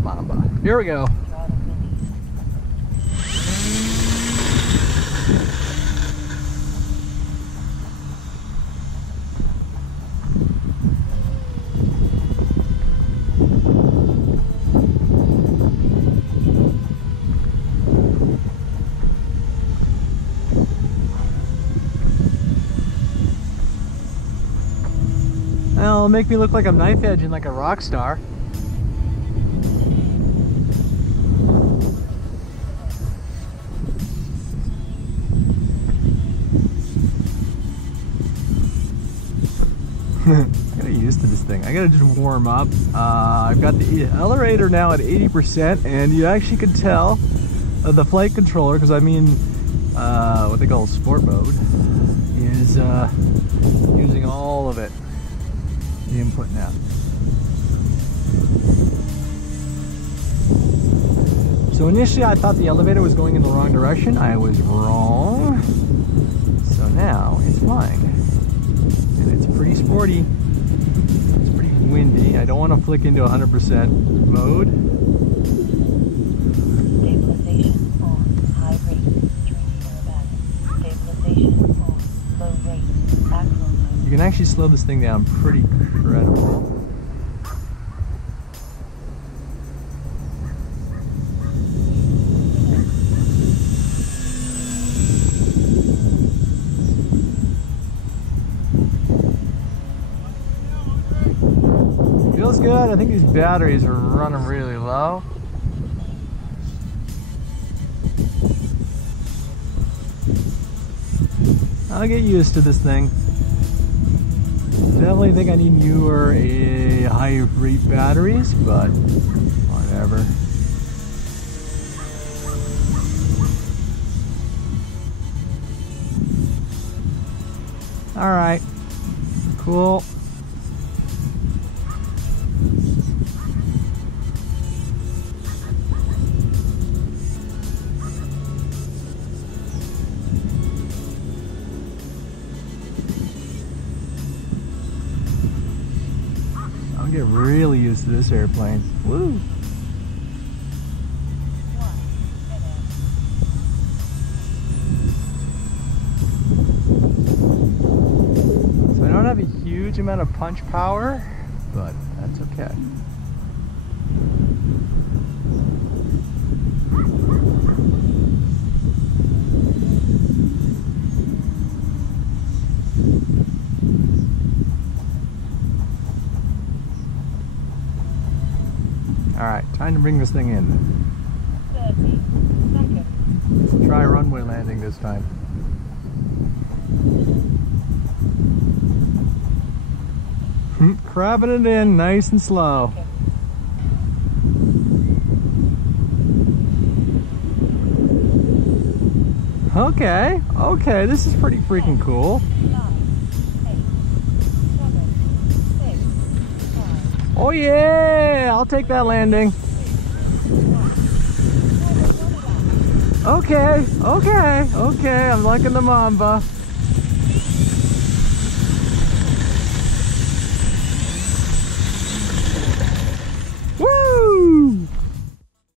Mamba. Here we go. Well, it'll make me look like I'm knife edging like a rock star. I gotta get used to this thing. I gotta just warm up. I've got the accelerator now at 80%, and you actually could tell the flight controller, because I mean, what they call sport mode, is using all of it, the input now. So initially I thought the elevator was going in the wrong direction. I was wrong. So now it's flying. It's pretty sporty. It's pretty windy. I don't want to flick into 100% mode. Stabilization on. High rate. Training aerobatic. Stabilization on. Low rate. Actual mode. You can actually slow this thing down pretty incredible. Feels good. I think these batteries are running really low. I'll get used to this thing. Definitely think I need newer, high rate batteries, but whatever. All right, cool. I'll get really used to this airplane. Woo! So I don't have a huge amount of punch power, but that's okay. Alright, time to bring this thing in. 30 seconds. Let's try runway landing this time. Crabbing it in nice and slow. Okay, okay, this is pretty freaking cool. 9, 8, 7, 6, 5. Oh yeah, I'll take that landing. Okay, okay, okay, I'm liking the Mamba.